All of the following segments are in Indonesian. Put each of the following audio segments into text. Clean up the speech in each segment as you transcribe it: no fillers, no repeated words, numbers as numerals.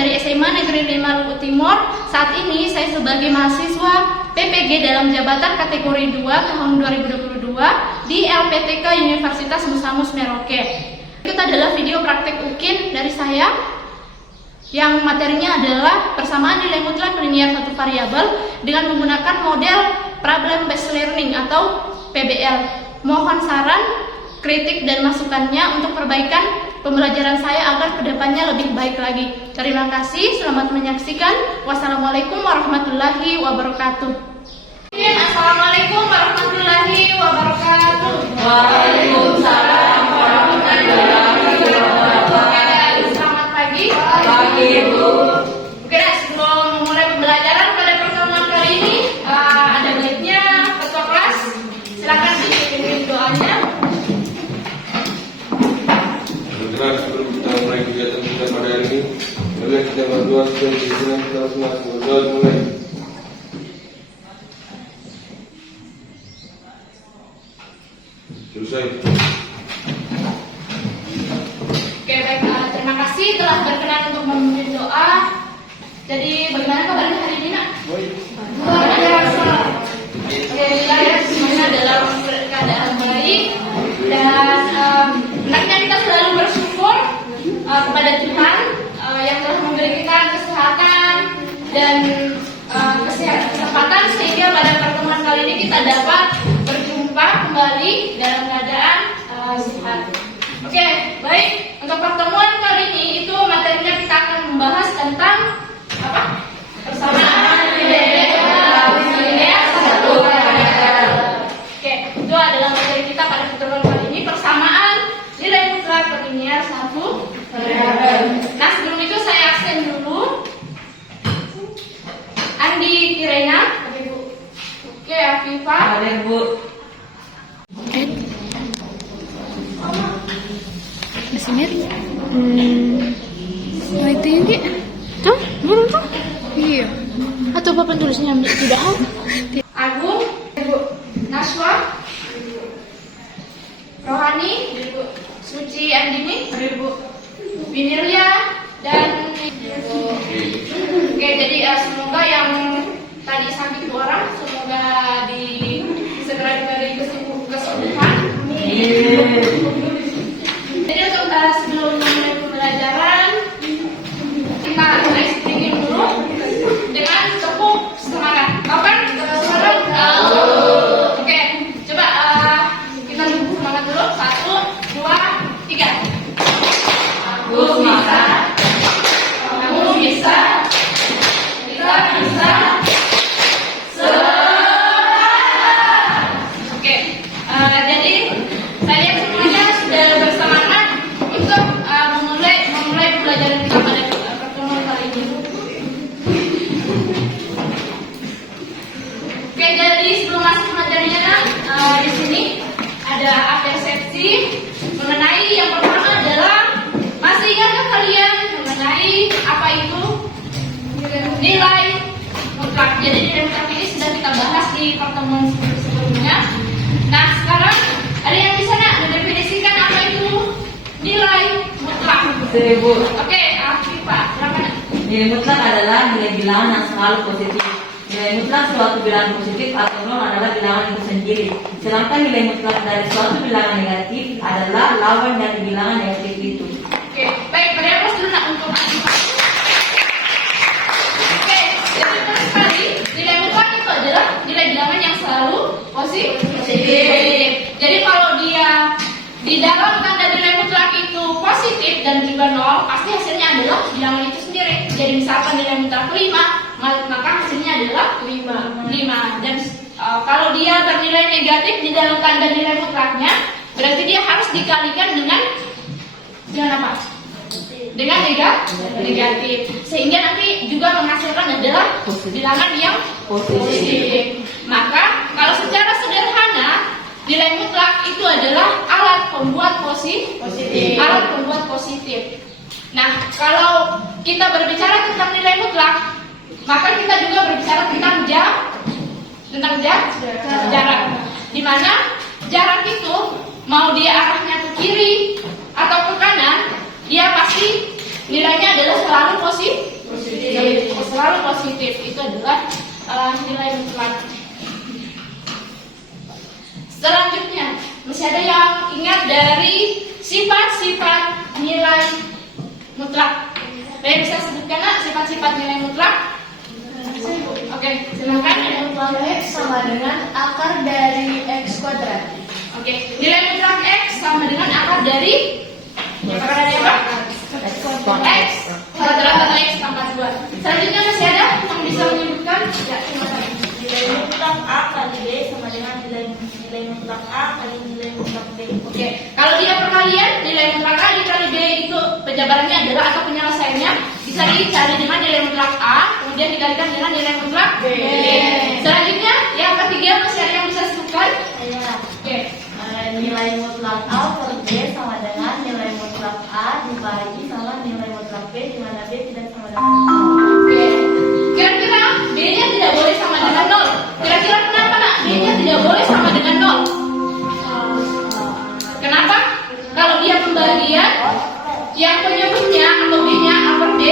dari SMA Negeri 5 Luwu Timur. Saat ini saya sebagai mahasiswa PPG dalam jabatan kategori 2 tahun 2022 di LPTK Universitas Musamus Merauke. Itu adalah video praktek UKIN dari saya yang materinya adalah persamaan nilai mutlak linier satu variabel dengan menggunakan model problem based learning atau PBL. Mohon saran, kritik dan masukannya untuk perbaikan pembelajaran saya agar kedepannya lebih baik lagi. Terima kasih, selamat menyaksikan. Wassalamualaikum warahmatullahi wabarakatuh. Assalamualaikum warahmatullahi wabarakatuh. Waalaikumsalam warahmatullahi wabarakatuh. Selamat pagi. Pagi, Bu. Oke, sebelum memulai pembelajaran pada pertemuan kali ini, ada baiknya ketua kelas silakan dipimpin doanya. Sebelum kita mulai kegiatan kita pada hari ini, marilah kita berdoa dan kita masing-masing berdoa mulai. Selesai. Oke, baik. Terima kasih telah berkenan untuk memimpin doa. Jadi, bagaimana kabarnya hari ini, Nak? Luar biasa. Oke, saya semuanya dalam keadaan baik dan hendaknya kita selalu bersyukur kepada Tuhan yang telah memberi kita kesehatan dan kesempatan sehingga pada pertemuan kali ini kita dapat berjumpa kembali dalam keadaan sehat. Oke, baik. Untuk pertemuan kali ini itu materinya kita akan membahas tentang apa? Persamaan nilai linier satu variabel. Oke, itu adalah materi kita pada pertemuan kali ini, persamaan nilai mutlak linier satu variabel. Nah, sebelum itu saya absen dulu. Andi Kirena, Ibu. Oke, Afifah. Ada, Bu. Masih mirip. Nah itu yang dia. Tuh, mirip tuh. Iya. Atau papan tulisnya tidak tahu. Agung, Ibu. Naswa, Rohani, Ibu. Suci Andini, Ibu. Binirya dan Ibu. Oke, jadi semoga yang tadi sakit 2 orang semoga segera diberi kesembuhan. Jadi untuk sebelum memulai pembelajaran kita ice dingin dulu dengan tepuk semangat. Kapan? Oke, coba kita tepuk semangat dulu. 1, 2, 3. Aku bisa. Kamu bisa. Kita bisa. Oke, jadi saya semuanya sudah bersemangat untuk memulai pembelajaran kita pada pertemuan kali ini. Oke, jadi sebelum masuk ke materinya, di sini ada persepsi mengenai yang pertama adalah masih ingatkah kalian mengenai apa itu nilai mutlak? Jadi nilai mutlak ini sudah kita bahas di pertemuan sebelumnya. Nah, sekarang ada yang bisa mendefinisikan apa itu nilai mutlak? Bu. Oke, Afifah, silakan. Nilai mutlak adalah nilai bilangan yang selalu positif. Nilai mutlak suatu bilangan positif atau nol adalah bilangan itu sendiri. Sedangkan nilai mutlak dari suatu bilangan negatif adalah lawan dari bilangan negatif itu. Oke, baik, berikan dulu nak untuk Afifah. Oke, jadi benar sekali nilai mutlak itu adalah nilai bilangan yang selalu positif. Jadi kalau dia di dalam tanda nilai mutlak itu positif dan juga nol, pasti hasilnya adalah bilangan itu sendiri. Jadi misalkan nilai mutlak 5, maka hasilnya adalah 5. Dan kalau dia bernilai negatif di dalam tanda nilai mutlaknya, berarti dia harus dikalikan dengan apa? Dengan negatif. Sehingga nanti juga menghasilkan adalah bilangan yang positif. Maka kalau secara sederhana nilai mutlak itu adalah alat pembuat positif. Alat pembuat positif. Nah, kalau kita berbicara tentang nilai mutlak, maka kita juga berbicara tentang jarak. Di mana jarak itu mau dia arahnya ke kiri atau ke kanan, dia pasti nilainya adalah selalu positif. selalu positif. Itu adalah nilai mutlak. Selanjutnya, masih ada yang ingat dari sifat-sifat nilai mutlak? Saya bisa sebutkan sifat-sifat nilai mutlak? Oke, silakan. X sama dengan akar dari X kuadrat. Oke, nilai mutlak X sama dengan akar dari apa? X kuadrat atau X tambah 2. Selanjutnya masih ada yang bisa menyebutkan? Ya, terima kasih. Nilai mutlak A kali B sama dengan nilai mutlak A kali nilai mutlak B. Oke, kalau dia perkalian nilai mutlak A dikali B itu penjabarannya adalah atau penyelesaiannya bisa dicari dengan nilai mutlak A kemudian dikalikan dengan nilai mutlak B. Selanjutnya yang ketiga masih ada yang bisa sebutkan? Oke. Nilai mutlak A per B sama dengan nilai mutlak A dibagi sama nilai mutlak B di mana B tidak sama dengan 0. Oke. Kira-kira B-nya tidak boleh sama dengan 0. Kira-kira kenapa nak? B-nya tidak boleh sama dengan 0. Kenapa? Kalau dia pembagian yang penyebutnya atau B-nya A per B,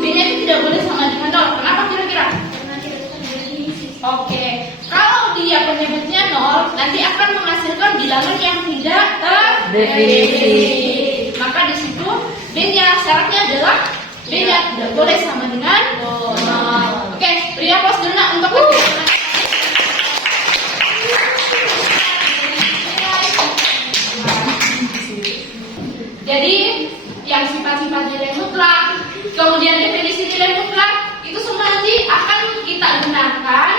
B-nya itu tidak boleh sama dengan 0. Kenapa kira-kira? Oke. Kalau dia penyebutnya 0, nanti akan menghasilkan bilangan yang tidak terdefinisi. Maka di situ B-nya syaratnya adalah B-nya tidak boleh sama dengan 0. Oke, Ria pause dulu nak untuk jadi yang sifat-sifat nilai mutlak, kemudian definisi nilai mutlak itu semua nanti akan kita gunakan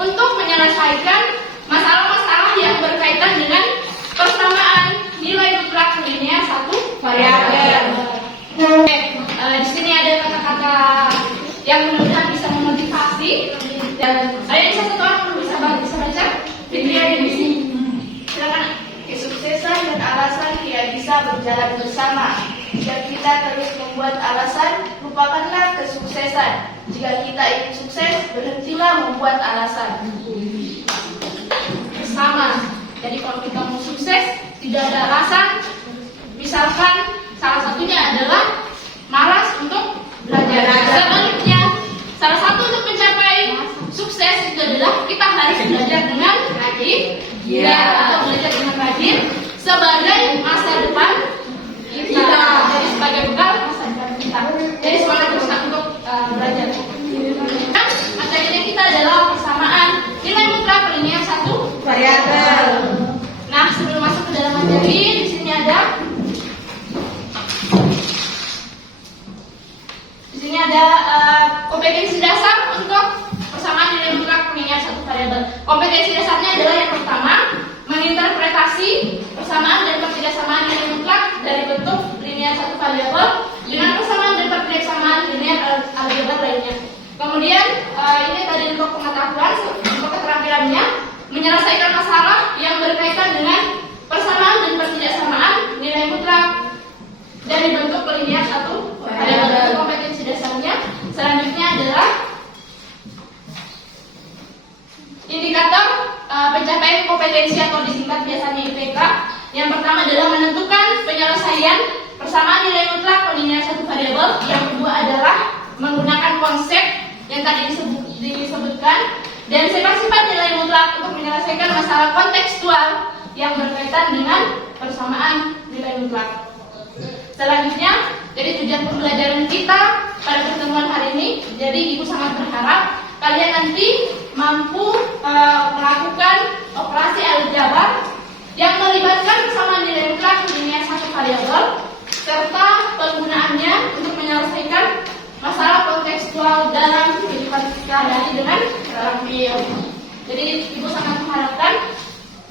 untuk menyelesaikan masalah-masalah yang berkaitan dengan persamaan nilai mutlak linear satu variabel. Oke, di sini ada kata-kata yang mudah-mudahan bisa memotivasi. Dan ada yang satu orang bisa baca? Fitria di sini. Silakan. Kesuksesan dan alasan tidak bisa berjalan bersama. Jika kita terus membuat alasan, lupakanlah kesuksesan. Jika kita ingin sukses, berhentilah membuat alasan. Sama. Jadi kalau kita mau sukses, tidak ada alasan. Misalkan salah satunya adalah malas untuk belajar. Sebaliknya, salah satu untuk mencapai sukses itu adalah kita harus belajar dengan rajin, atau belajar dengan rajin sebagai masa depan kita. Jadi sebagai bekal masa depan kita. Jadi semangat terus untuk belajar. Nah, materinya kita adalah persamaan nilai mutlak linear satu variabel. Nah, sebelum masuk ke dalam materi, di sini ada kompetensi dasar untuk persamaan nilai mutlak linear satu variabel. Kompetensi dasarnya adalah yang pertama, menginterpretasi persamaan dan pertidaksamaan nilai mutlak dari bentuk linear satu variabel dengan persamaan dan pertidaksamaan linear aljabar lainnya. Kemudian ini tadi untuk pengetahuan, untuk keterampilannya menyelesaikan masalah yang berkaitan dengan persamaan dan pertidaksamaan nilai mutlak dari bentuk linear satu variabel. Kompetensi dasarnya. Selanjutnya adalah indikator pencapaian kompetensi atau disingkat biasanya IPK. Yang pertama adalah menentukan penyelesaian persamaan nilai mutlak linear satu variabel. Yang kedua adalah menggunakan konsep yang tadi disebutkan dan sifat-sifat nilai mutlak untuk menyelesaikan masalah kontekstual yang berkaitan dengan persamaan nilai mutlak. Selanjutnya, jadi tujuan pembelajaran kita pada pertemuan hari ini, jadi Ibu sangat berharap kalian nanti mampu melakukan operasi aljabar yang melibatkan persamaan nilai mutlak linear satu variabel serta penggunaannya untuk menyelesaikan masalah kontekstual dalam kehidupan sehari-hari dengan terampil. Jadi Ibu sangat mengharapkan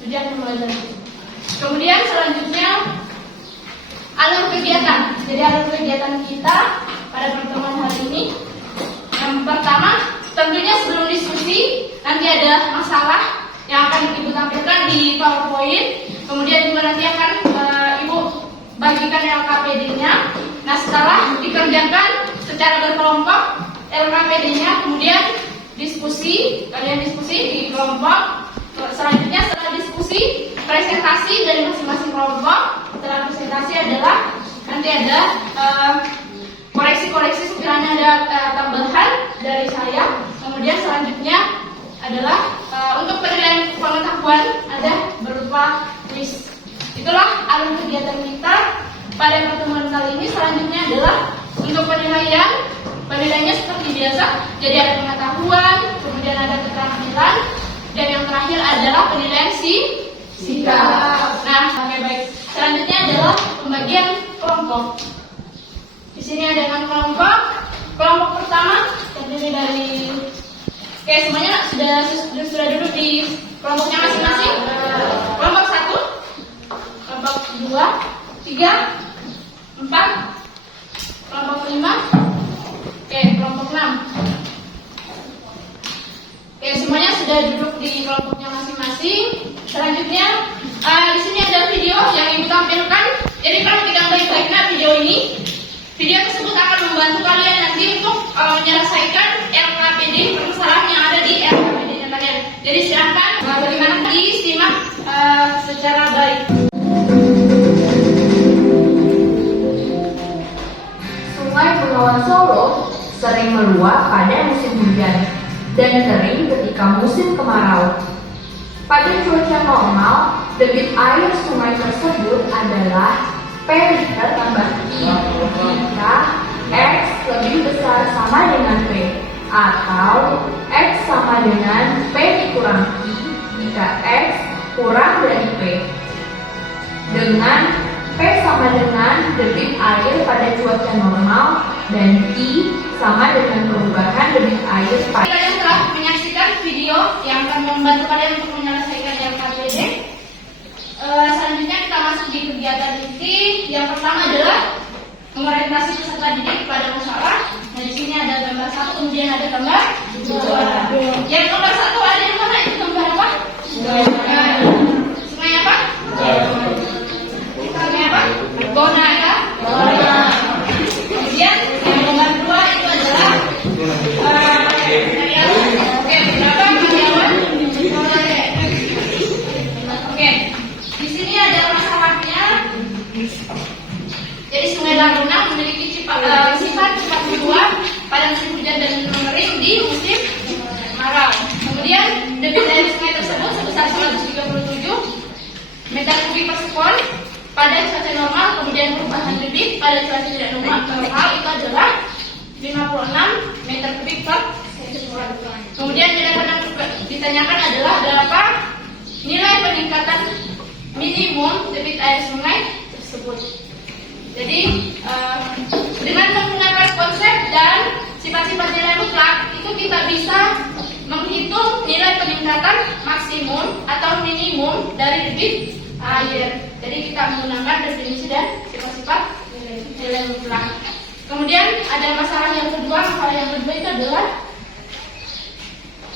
tujuan pembelajaran itu. Kemudian selanjutnya alur kegiatan. Jadi alur kegiatan kita pada pertemuan hari ini, yang pertama tentunya sebelum diskusi nanti ada masalah yang akan Ibu tampilkan di PowerPoint. Kemudian juga nanti akan Ibu bagikan LKPD-nya. Nah, setelah dikerjakan secara berkelompok LKPD-nya, kemudian diskusi, kalian diskusi di kelompok. Selanjutnya setelah diskusi, presentasi dari masing-masing kelompok. Setelah presentasi adalah nanti ada koreksi koreksi sekiranya ada tambahan dari saya. Kemudian selanjutnya adalah untuk penilaian pengetahuan ada berupa kuis. Itulah alur kegiatan kita pada pertemuan kali ini. Selanjutnya adalah untuk penilaian. Penilaiannya seperti biasa. Jadi ada pengetahuan, kemudian ada keterampilan, dan yang terakhir adalah penilaian sikap. Nah, oke, baik. Selanjutnya adalah pembagian kelompok. Di sini ada 6 kelompok. Kelompok pertama terdiri dari semuanya sudah duduk di kelompoknya masing-masing. Kelompok 1, kelompok 2, 3, 4, kelompok 5, kelompok 6. Semuanya sudah duduk di kelompoknya masing-masing. Selanjutnya, di sini ada video yang Ibu tampilkan. Jadi perhatikan baik-baiknya video ini. Video tersebut akan membantu kalian nanti untuk menyelesaikan LKPD, permasalahan yang ada di LKPD-nya kalian. Jadi silakan bagaimana disimak secara baik. Sungai Bengawan Solo sering meluap pada musim hujan dan kering ketika musim kemarau. Pada cuaca normal, debit air sungai tersebut adalah P liter tambah I jika X lebih besar sama dengan P, atau X sama dengan P dikurang I jika X kurang dari P. Dengan P sama dengan debit air pada cuaca normal dan I sama dengan perubahan debit air pada. Kalian telah menyaksikan video yang akan membantu kalian untuk menyelesaikan LKPD. Selanjutnya kita masuk di kegiatan inti. Yang pertama adalah mengorientasi peserta didik pada masalah. Nah, di sini ada gambar 1, kemudian ada gambar 2. Yang gambar 1 ada yang mana? Itu gambar apa? Sungai apa? Sungai apa? Bona ya? Kemudian yang gambar 2 itu adalah karyawan. Oke, berapa karyawan? Oke, di sini ada masalahnya. Jadi Sungai Lagunang memiliki sifat cepat meluap pada musim hujan dan mengering di musim kemarau. Kemudian debit air sungai tersebut sebesar 137 meter kubik per sekon pada cuaca normal. Kemudian perubahan debit pada cuaca tidak normal itu adalah 56 meter kubik per sekon. Kemudian yang akan ditanyakan adalah berapa nilai peningkatan minimum debit air sungai tersebut. Jadi dengan menggunakan konsep dan sifat-sifat nilai mutlak itu kita bisa menghitung nilai peningkatan maksimum atau minimum dari debit air. Jadi kita menggunakan definisi dan sifat-sifat nilai mutlak. Kemudian ada masalah yang kedua. Masalah yang kedua itu adalah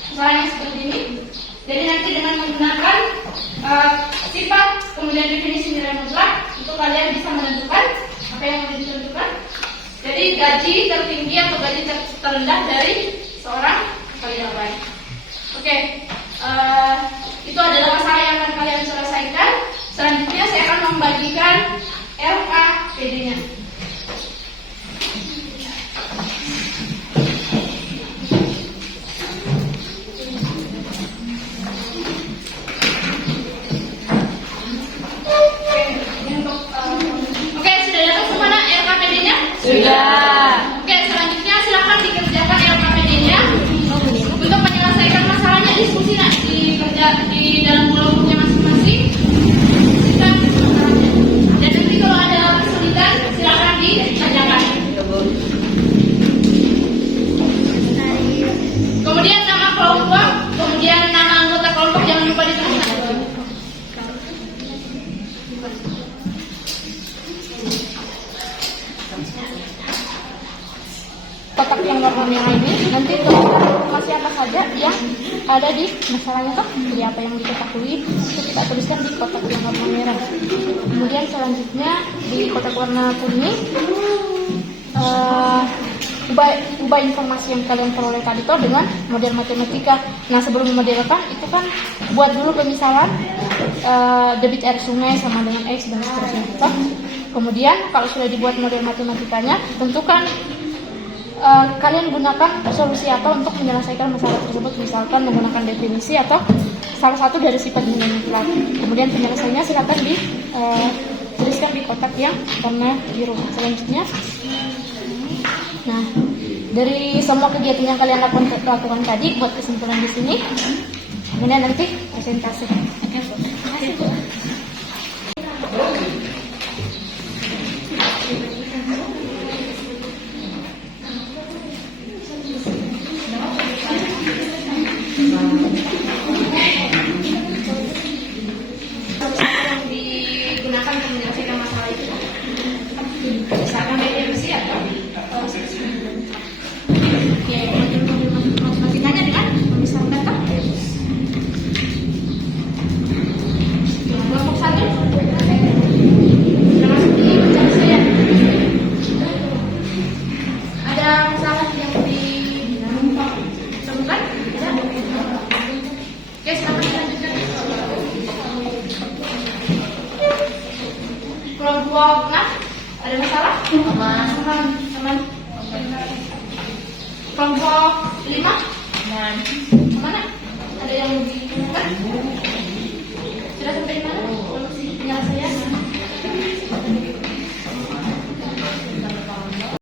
masalah yang seperti ini. Jadi nanti dengan menggunakan sifat kemudian definisi nilai mutlak itu kalian bisa menentukan apa yang mau ditentukan. Jadi gaji tertinggi atau gaji terendah dari seorang pegawai. Oke, itu adalah masalah yang akan kalian selesaikan. Selanjutnya saya akan membagikan LKPD-nya. Sudah. Oke, selanjutnya silakan dikerjakan LKPD-nya. Untuk menyelesaikan masalahnya diskusi di dalam kelompoknya masing-masing. Dan nanti kalau ada kesulitan silakan ditanyakan. Kemudian nama kelompok, kemudian nama anggota kelompok jangan lupa dituliskan. Kotak yang warna merah ini nanti tuliskan informasi apa saja yang ada di masalahnya toh. Jadi apa yang diketahui itu kita tuliskan di kotak yang warna merah. Kemudian selanjutnya di kotak warna kuning ubah informasi yang kalian peroleh tadi toh dengan model matematika. Nah, sebelum memodelkan itu kan buat dulu pemisalan debit air sungai sama dengan X dan seterusnya toh. Kemudian kalau sudah dibuat model matematikanya, tentukan kalian gunakan solusi apa untuk menyelesaikan masalah tersebut, misalkan menggunakan definisi atau salah satu dari sifat nilai mutlak. Kemudian penyelesaiannya silakan dituliskan di kotak yang warna biru. Selanjutnya, nah, dari semua kegiatan yang kalian lakukan tadi, buat kesimpulan di sini. Kemudian nanti presentasi. Oke, terima kasih, Bu. Yang digunakan untuk menyelesaikan masalah itu, misalkan definisi atau ya, matematikanya dengan memisahkan kan? Kelompok satu termasuk di penyelesaian. Ada masalah yang ditemukan? Oke, selamat dilanjutkan. Kelompok 6 ada masalah? Aman. Kelompok 5 mana? Ada yang ditemukan? Sudah sampai mana? Penyelesaian?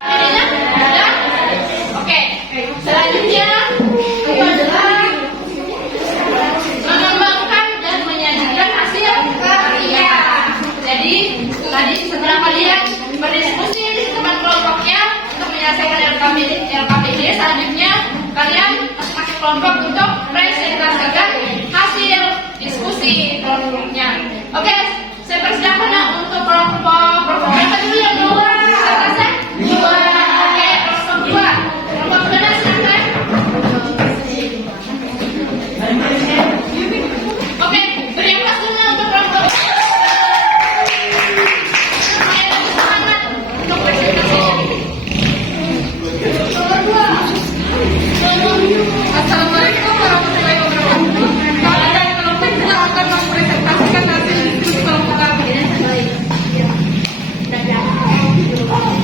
Ada? Oke. Selanjutnya itu adalah mengembangkan dan menyajikan hasil karya. Jadi tadi setelah kalian berdiskusi di teman kelompoknya untuk menyelesaikan LKPD, selanjutnya kalian masing-masing kelompok untuk presentasikan hasil diskusi kelompoknya. Oke, saya persilakan untuk kelompok berapa dulu yang dua? Atasnya? Dua. Oke, kelompok dua. Kelompok dua silakan. Oke, beri yang pas dulu untuk kelompok. Semangat untuk presentasinya. Assalamualaikum warahmatullahi wabarakatuh. Kami dari kelompok kita akan mempresentasikan hasil diskusi kelompok kami.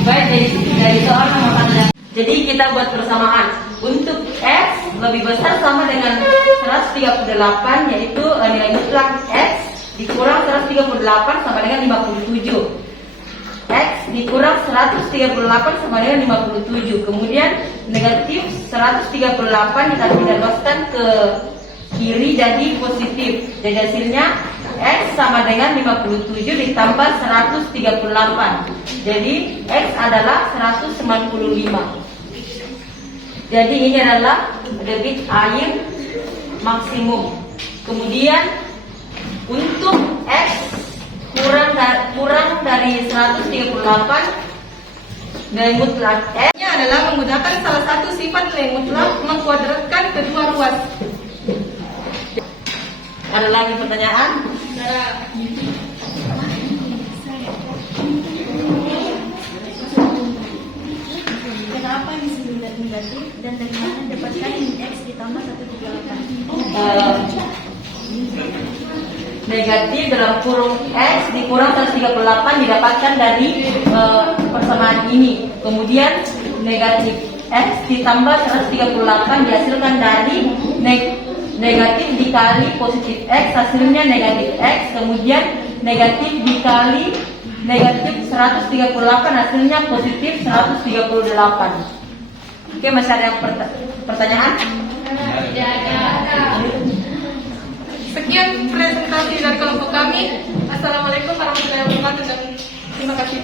Baik, dari soal nomor 14. Jadi kita buat persamaan. Untuk X lebih besar sama dengan 138, yaitu nilai mutlak X dikurang 138 sama dengan 57. X dikurang 138 sama dengan 57. Kemudian negatif 138 kita luaskan ke kiri jadi positif. Jadi hasilnya X sama dengan 57 ditambah 138. Jadi X adalah 195. Jadi ini adalah debit air maksimum. Kemudian untuk X kurang dari 138 nilai mutlak X-nya adalah menggunakan salah satu sifat nilai mutlak mengkuadratkan kedua ruas. Ada lagi pertanyaan? Kenapa disebut negatif dan dari mana dapatkan X ditambah 138? Negatif dalam kurung X dikurang 138 didapatkan dari persamaan ini. Kemudian negatif X ditambah 138 dihasilkan dari negatif dikali positif X, hasilnya negatif X. Kemudian negatif dikali negatif 138 hasilnya positif 138. Oke, masih ada yang pertanyaan? Tidak ada. Sekian presentasi dari kelompok kami. Assalamualaikum warahmatullahi wabarakatuh dan terima kasih.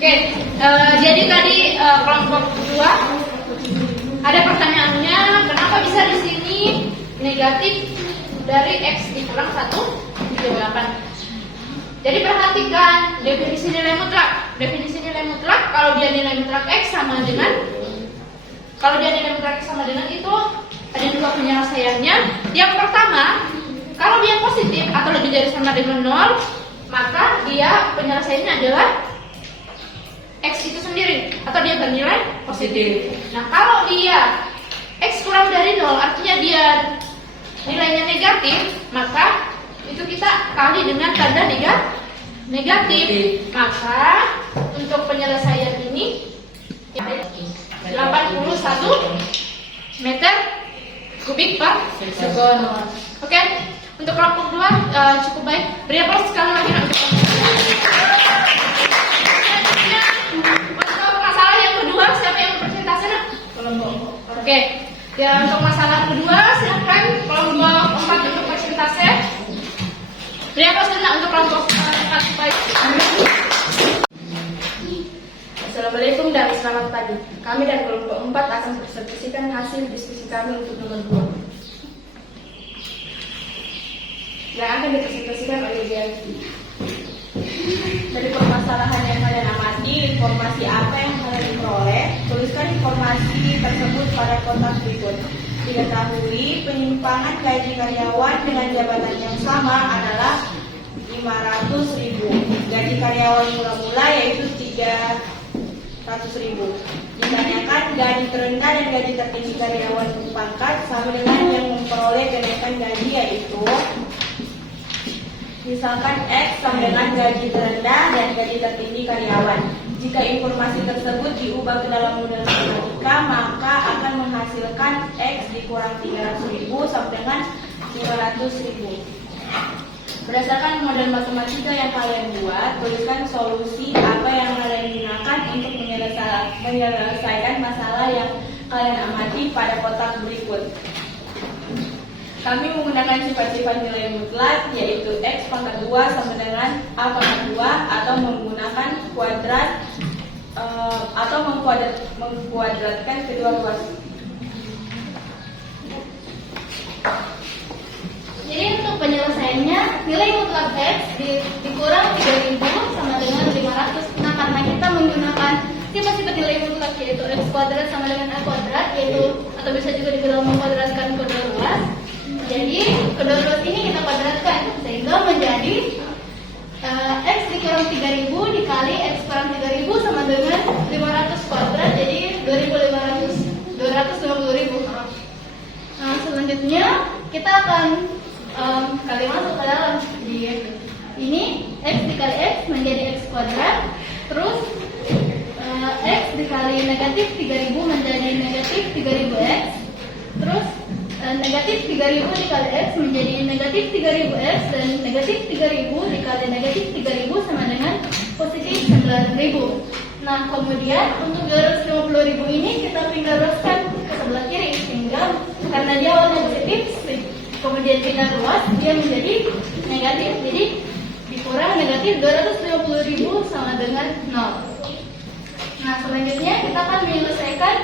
Oke, jadi tadi kelompok kedua ada pertanyaannya, kenapa bisa di sini negatif dari X dikurang 138? Jadi perhatikan definisi nilai mutlak. Definisi nilai mutlak kalau dia nilai mutlak X sama dengan itu ada dua penyelesaiannya. Yang pertama, kalau dia positif atau lebih dari sama dengan 0, maka dia penyelesaiannya adalah X itu sendiri atau dia bernilai positif. Nah, kalau dia X kurang dari 0 artinya dia nilainya negatif, maka itu kita kali dengan tanda negatif. Maka untuk penyelesaian ini 81 meter kubik per second. Oke, untuk kelompok 2 cukup baik. Beri aplaus sekali lagi untuk masalah yang kedua, siapa yang persentase? Kelompok. Oke. Ya, untuk masalah kedua silakan kelompok 4 untuk persentase. Beri aplaus untuk kelompok 4 baik. Assalamualaikum dan selamat pagi. Kami dari kelompok 4 akan presentasikan hasil diskusi kami untuk nomor 2 yang akan dipresentasikan oleh Dianti. Dari permasalahan yang kalian amati, informasi apa yang kalian peroleh, tuliskan informasi tersebut pada kotak berikut. Diketahui penyimpangan gaji karyawan dengan jabatan yang sama adalah 500.000. Gaji karyawan mula-mula yaitu 300.000. Ditanyakan gaji terendah dan gaji tertinggi karyawan pangkat sama dengan yang memperoleh kenaikan gaji yaitu misalkan X sama dengan gaji terendah dan gaji tertinggi karyawan. Jika informasi tersebut diubah ke dalam model matematika, maka akan menghasilkan X dikurang 300.000 sama dengan 500.000. Berdasarkan model matematika yang kalian buat, tuliskan solusi apa yang kalian gunakan untuk menyelesaikan masalah yang kalian amati pada kotak berikut. Kami menggunakan sifat-sifat nilai mutlak, yaitu X pangkat 2 sama dengan A pangkat 2, atau menggunakan kuadrat atau mengkuadratkan kedua ruas. Jadi untuk penyelesaiannya, nilai mutlak X dikurang 3.000 sama dengan 500. Nah, karena kita menggunakan sifat-sifat nilai mutlak yaitu X kuadrat sama dengan A kuadrat, yaitu atau bisa juga dibilang mengkuadratkan kedua ruas. Jadi kedua ruas ini kita kuadratkan sehingga menjadi X dikurang 3.000 dikali X kurang 3.000 sama dengan 500 kuadrat, jadi 250.000. Nah, selanjutnya kita akan kali masuk ke dalam. Jadi ini X dikali X menjadi X kuadrat, terus X dikali negatif 3.000 menjadi negatif 3.000X, terus negatif 3.000 dikali X menjadi negatif 3.000X, dan negatif 3.000 dikali negatif 3.000 sama dengan positif 9.000. Nah, kemudian untuk 250.000 ini kita pindah ruaskan ke sebelah kiri, sehingga karena dia awalnya positif, kemudian pindah ruas, dia menjadi negatif. Jadi dikurang negatif 250.000 sama dengan 0. Nah, selanjutnya kita akan menyelesaikan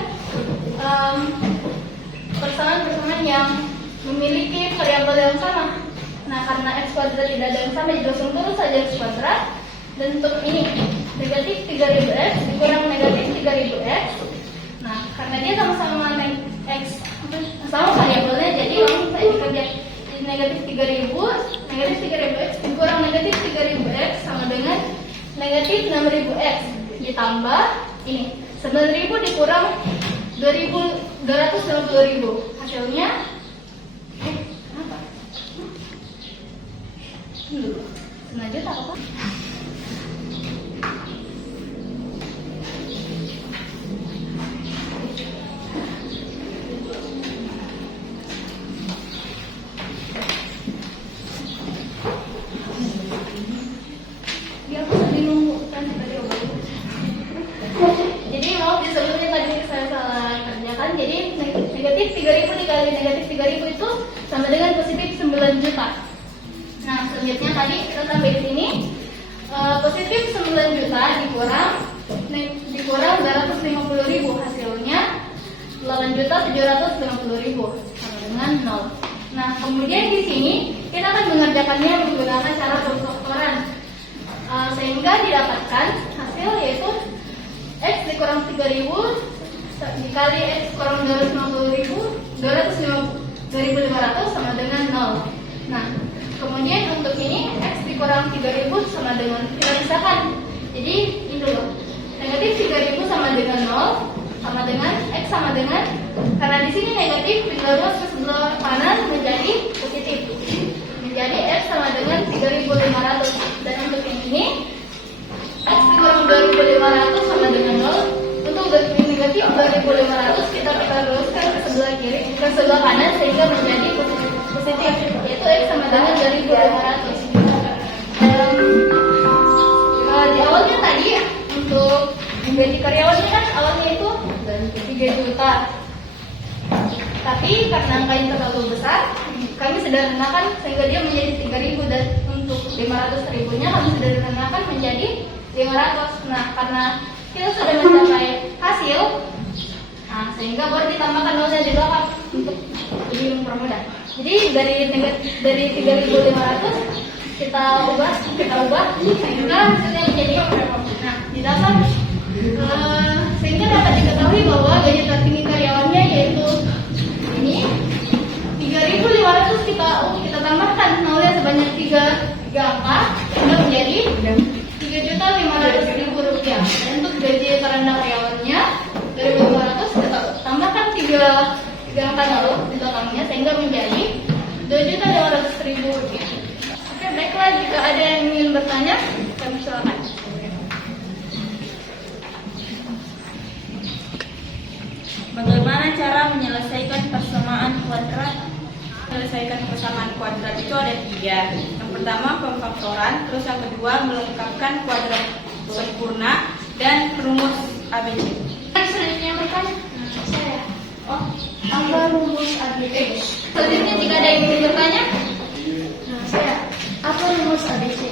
persamaan-persamaan yang memiliki variabel yang sama. Nah, karena X kuadrat tidak ada yang sama, jadi langsung turun saja X kuadrat. Dan untuk ini negatif 3.000X dikurang negatif 3.000X. Nah, karena dia sama-sama X sama variabelnya, jadi langsung saya dikerja negatif 3.000X dikurang negatif 3.000X sama dengan negatif 6.000X ditambah ini 9.000 dikurang 250.000. Hasilnya apa? 9 juta apa? Jadi maaf di sebelumnya tadi saya salah kerjakan. Jadi negatif 3.000 dikali negatif 3.000 itu sama dengan positif 9 juta. Nah, selanjutnya tadi kita tambah di sini positif 9 juta dikurang 250.000, hasilnya 8.750.000 sama dengan 0. Nah, kemudian di sini kita akan mengerjakannya menggunakan cara perpuktoran sehingga didapatkan hasil yaitu X dikurang 3.000 dikali X kurang 250.500 sama dengan 0. Nah, kemudian untuk ini X dikurang 3.000 sama dengan, kita pisahkan. Jadi ini dulu, negatif 3.000 sama dengan 0 sama dengan X sama dengan, karena di sini negatif pindah ruas ke sebelah kanan menjadi positif, menjadi X sama dengan 3.500. Dan untuk yang ini X dikurang 2.500 sebelah kanan sehingga menjadi positif, yaitu X sama dengan 2.500. Di awalnya tadi untuk gaji karyawannya kan awalnya itu 3 juta. Tapi karena angkanya terlalu besar, kami sederhanakan sehingga dia menjadi 3.000, dan untuk 500.000-nya kami sederhanakan menjadi 500. Nah, karena kita sudah mencapai hasil, nah, sehingga baru ditambahkan nolnya di belakang untuk lebih mempermudah. Jadi dari 3.500 kita ubah sehingga hasilnya menjadi nah di dalam sehingga dapat diketahui bahwa gaji tertinggi karyawannya yaitu ini 3.500, kita tambahkan nolnya sebanyak 3 angka sehingga menjadi 3.500.000 rupiah. Dan untuk gaji terendah karyawannya 2.500 kita tambahkan 3 angka nol di belakangnya sehingga menjadi 2.500.000 rupiah. Oke, baiklah, jika ada yang ingin bertanya kami silakan. Bagaimana cara menyelesaikan persamaan kuadrat? Menyelesaikan persamaan kuadrat itu ada 3. Yang pertama pemfaktoran, terus yang kedua melengkapkan kuadrat sempurna, dan rumus ABC. Selanjutnya yang bertanya, saya. Oh, apa rumus ABC? Selanjutnya jika ada yang ingin bertanya, saya. Apa rumus ABC?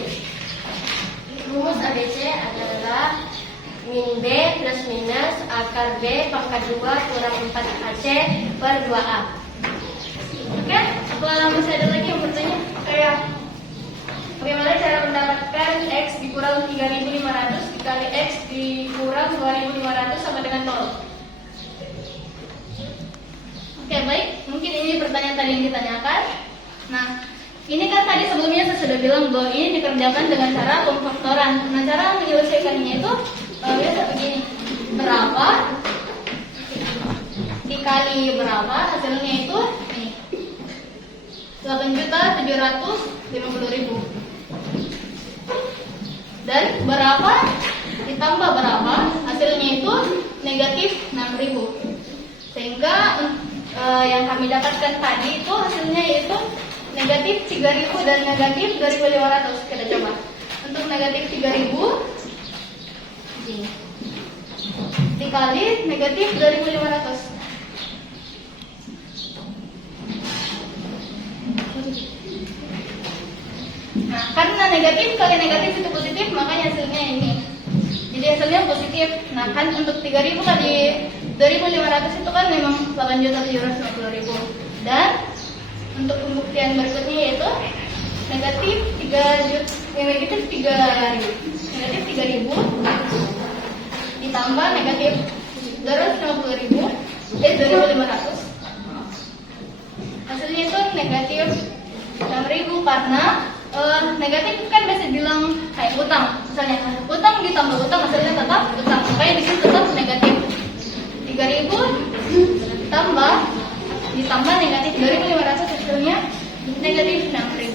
Rumus ABC adalah min B plus minus akar B pangkat 2 kurang 4AC per 2A. Oke, apa masih ada lagi yang bertanya? Saya. Bagaimana cara mendapatkan X dikurang 3.500 dikali X dikurang 2.500 sama dengan 0? Oke, baik. Mungkin ini pertanyaan tadi yang ditanyakan. Nah, ini kan tadi sebelumnya saya sudah bilang bahwa ini dikerjakan dengan cara pemfaktoran. Nah, cara menyelesaikannya itu biasa begini. Berapa dikali berapa, hasilnya itu ini. 8.750.000. Dan berapa ditambah berapa, hasilnya itu negatif 6.000. Sehingga yang kami dapatkan tadi itu hasilnya yaitu negatif 3.000 dan negatif 2.500. Kita coba. Untuk negatif 3.000 dikali negatif 2.500. Nah, karena negatif kali negatif itu positif, makanya hasilnya ini. Jadi hasilnya positif. Nah, kan untuk 3.000 kali 2.500 itu kan memang 8.750.000. Dan untuk pembuktian berikutnya yaitu negatif 3.000 ditambah negatif 250.000 2.500. Hasilnya itu negatif 6.000 karena negatif kan biasa bilang kayak utang. Misalnya utang ditambah utang hasilnya tetap utang. Makanya di sini tetap negatif 3.000 ditambah negatif 2.500 hasilnya negatif 6.000.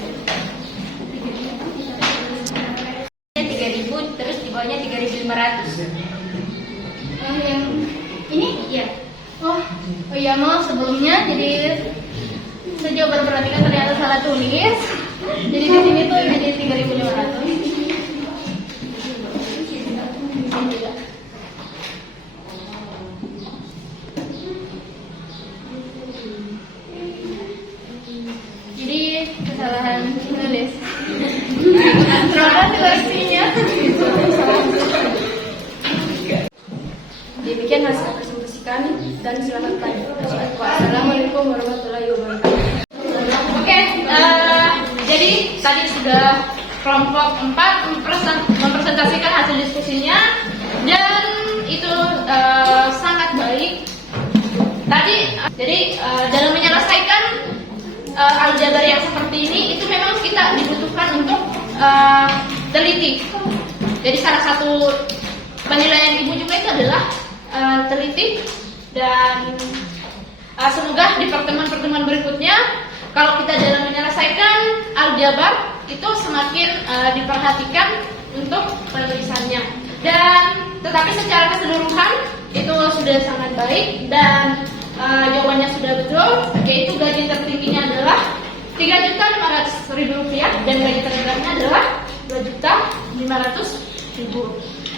3.000 terus di bawahnya 3.500. Yang ini ya. Oh iya, maaf sebelumnya. Jadi saya coba perhatikan ternyata salah tulis. Jadi di sini tuh jadi 3.500. Jadi kesalahan menulis. Terima kasih. Demikian hasil presentasi kami dan silakan tanya. Assalamualaikum warahmatullahi wabarakatuh. Oke, jadi tadi sudah kelompok 4 mempresentasikan hasil diskusinya dan itu sangat baik. Tadi, jadi dalam menyelesaikan aljabar yang seperti ini itu memang kita dibutuhkan untuk teliti. Jadi salah satu penilaian ibu juga itu adalah teliti dan semoga di pertemuan-pertemuan berikutnya kalau kita dalam menyelesaikan aljabar itu semakin diperhatikan untuk penulisannya. Dan tetapi secara keseluruhan itu sudah sangat baik dan jawabannya sudah betul, yaitu gaji tertingginya adalah Rp3.500.000 dan gaji terendahnya adalah Rp2.500.000.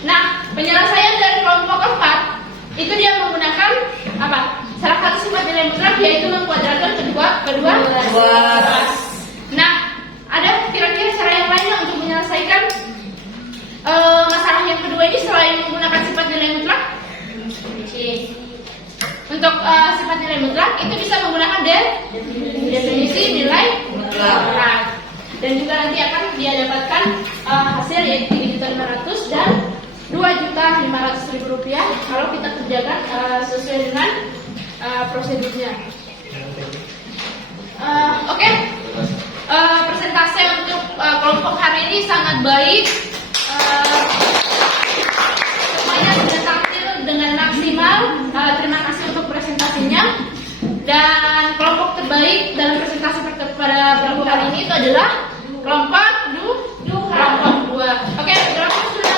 Nah, penyelesaian dari kelompok keempat itu dia menggunakan apa? Salah satu sifat nilai mutlak yaitu mengkuadratkan kedua ruas. Nah, ada kira-kira cara yang lainnya untuk menyelesaikan masalah yang kedua ini selain menggunakan sifat nilai mutlak? Untuk sifat nilai mutlak itu bisa menggunakan definisi nilai mutlak. Dan juga nanti akan dia dapatkan hasil yaitu Rp3.500.000 dan Rp2.500.000 kalau kita kerjakan sesuai dengan prosedurnya. Oke. Persentase untuk kelompok hari ini sangat baik. Semuanya sudah tampil dengan maksimal. Terima kasih untuk presentasinya. Dan kelompok terbaik dalam presentasi pada pelaku hari ini itu adalah kelompok kelompok 2. Oke, kelompok sudah.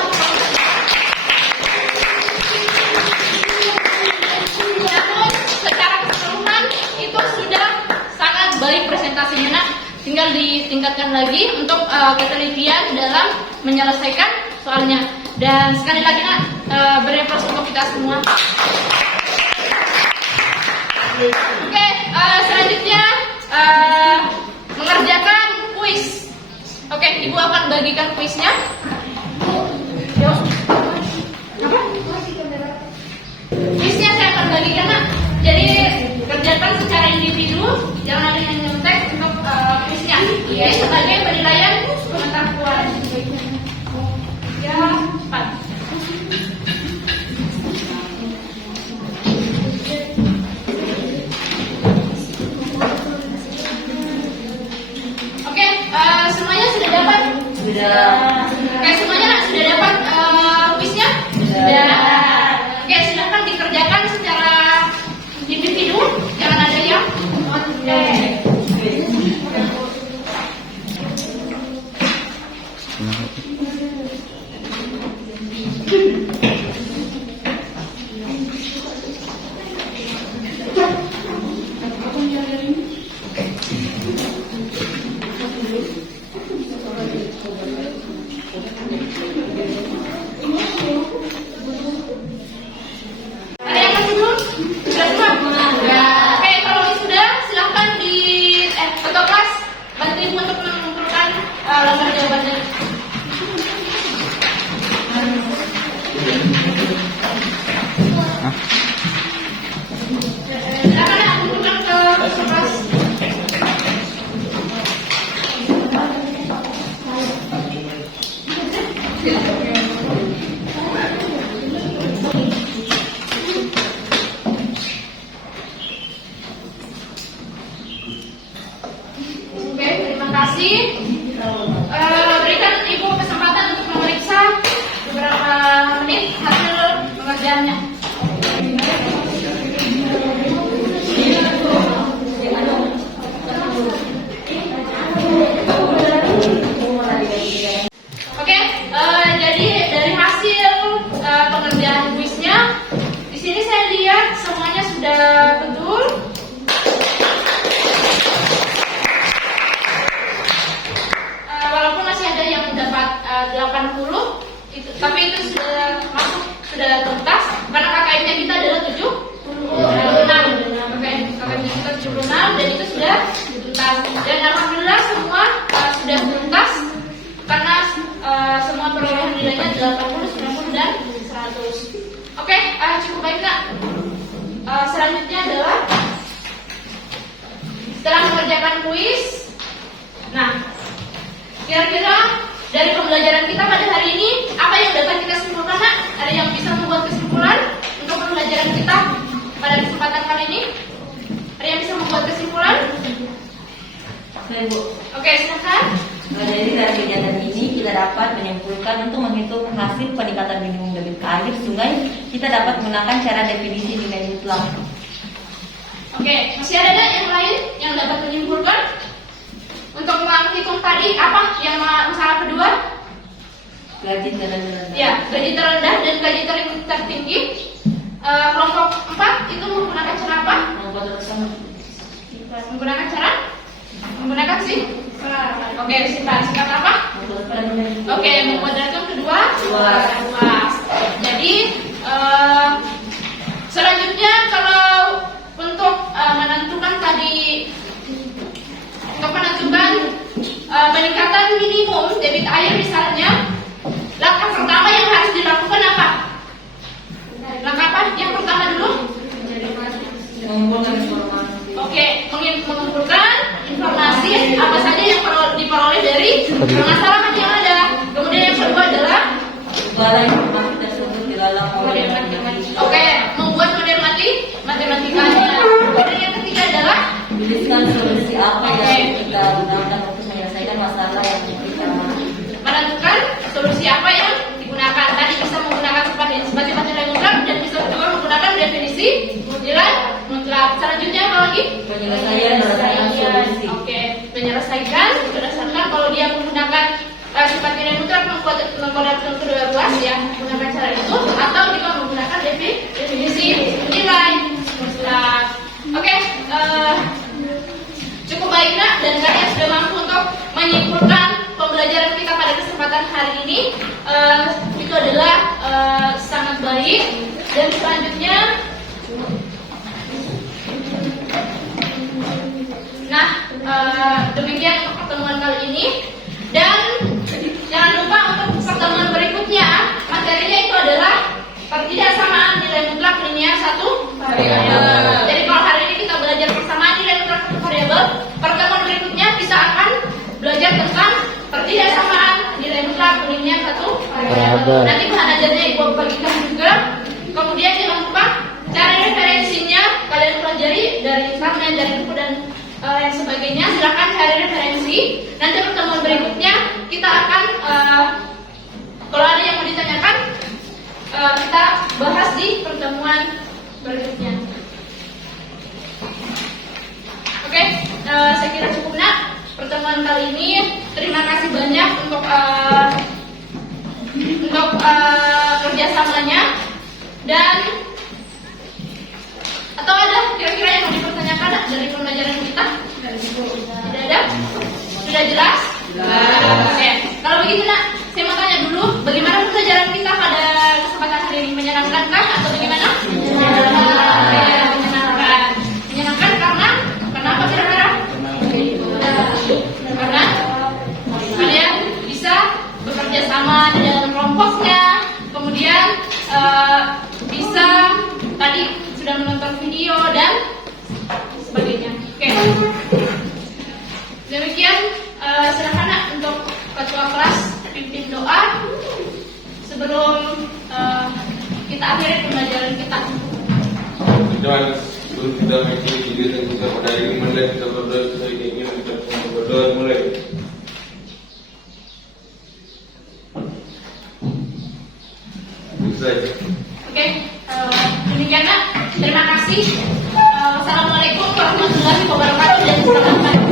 Namun secara keseluruhan itu sudah sangat baik presentasinya. Nah, tinggal ditingkatkan lagi untuk ketelitian dalam menyelesaikan soalnya. Dan sekali lagi nak, beri aplaus untuk kita semua. Oke, selanjutnya mengerjakan kuis. Oke, Ibu akan bagikan kuisnya. Apa? Kuisnya saya akan bagikan nak. Jadi kerjakan secara individu, jangan ada yang nyontek untuk kuisnya. Ini sebagai penilaian pengetahuan. Ya, 4. Oke, semuanya sudah dapat? Sudah. Oke, semuanya sudah dapat kuisnya? Sudah. Oke, silakan dikerjakan secara individu, jangan ada yang nyontek. Ada yang belum? Sudah semua? Oke, kalau sudah silahkan di ketua kelas bantuin untuk mengumpulkan lembar jawabannya. Silakan aku kumpulkan ke kelas. Oke, terima kasih. Berikan Ibu kesempatan untuk memeriksa beberapa menit hasil pengerjaannya. Oke, jadi dari hasil pengerjaan kuisnya, di sini saya lihat semuanya sudah betul. Walaupun masih ada yang dapat 80, tapi itu sudah masuk, sudah tuntas karena KKM-nya kita adalah 76. Oke, KKM-nya kita 76 dan itu sudah tuntas. Dan alhamdulillah semua sudah tuntas karena semua perolehan nilainya 80, 90 dan 100. Oke, cukup baik Kak. Selanjutnya adalah setelah mengerjakan kuis. Nah, kira-kira dari pembelajaran kita pada hari ini apa yang dapat kita simpulkan, Nak? Ada yang bisa membuat kesimpulan untuk pembelajaran kita pada kesempatan kali ini? Ada yang bisa membuat kesimpulan? Saya, Bu. Oke, silakan. Jadi dari kegiatan ini kita dapat menyimpulkan untuk menghitung hasil peningkatan minimum debit air sungai, kita dapat menggunakan cara definisi nilai mutlak. Oke, masih ada yang lain yang dapat menyimpulkan? Untuk menghitung tadi apa yang masalah kedua? Gaji terendah. Ya, gaji terendah dan gaji tertinggi. kelompok 4 itu menggunakan cara apa? Menggunakan cara? Menggunakan Oke, sifat apa? Oke, membuat kedua. Jadi selanjutnya kalau untuk menentukan tadi, untuk menentukan peningkatan minimum debit air misalnya, langkah pertama yang harus dilakukan apa? Langkah apa? Yang pertama dulu? Oke, mengumpulkan informasi apa saja yang diperoleh dari permasalahan yang ada. Kemudian yang kedua adalah Oke, membuat model matematikanya. Kemudian yang ketiga adalah Tuliskan solusi apa yang kita gunakan untuk menyelesaikan masalah yang kita menentukan solusi apa yang digunakan. Tadi bisa menggunakan sifat-sifat nilai mutlak dan bisa juga menggunakan definisi nilai mutlak. Selanjutnya apa lagi? penyelesaian berdasarkan solusi. Oke, menyelesaikan berdasarkan kalau dia menggunakan sifat nilai mutlak mengkodatkan kedua ruas ya, menggunakan cara itu, atau juga menggunakan definisi nilai mutlak. Oke, cukup baik nak, dan kalian sudah mampu untuk menyimpulkan pembelajaran kita pada kesempatan hari ini. Itu adalah sangat baik. Dan selanjutnya, nah demikian untuk pertemuan kali ini. Dan jangan lupa untuk pertemuan berikutnya, materinya itu adalah pertidaksamaan nilai mutlak linear satu variabel. Jadi kalau hari ini kita belajar persamaan nilai mutlak satu variabel, pertemuan berikutnya kita akan belajar tentang pertidaksamaan nilai mutlak linear satu variabel. Nanti bahan ajarnya ibu bagikan juga. Kemudian jangan lupa cari referensinya, kalian pelajari dari internet, dari buku dan yang sebagainya. Silakan cari referensi. Nanti pertemuan berikutnya kita akan kalau ada yang mau ditanyakan, kita bahas di pertemuan berikutnya. Oke, saya kira cukup nak pertemuan kali ini. Terima kasih banyak untuk kerjasamanya. Dan atau ada kira-kira yang mau dipertanyakan dari pembelajaran kita? Tidak ada? Sudah jelas? Oke. Kalau begitu nak, saya mau tanya dulu, bagaimana pembelajaran kita pada kesempatan hari ini? Menyenangkan kah atau bagaimana? Menyenangkan. Menyenangkan karena kenapa kira-kira? Karena kalian bisa bekerja sama di dalam kelompoknya, kemudian bisa tadi sudah menonton video dan sebagainya. Oke. Demikian, silakan nak untuk ketua kelas pimpin doa sebelum kita akhiri pembelajaran kita. Tuhan, sebelum kita mengakhiri kegiatan kita pada hari ini, mulai kita berdoa. Saya ingin kita berdoa mulai. Bisa. Oke, demikian nak. Terima kasih. Wassalamualaikum warahmatullahi wabarakatuh dan selamat pagi.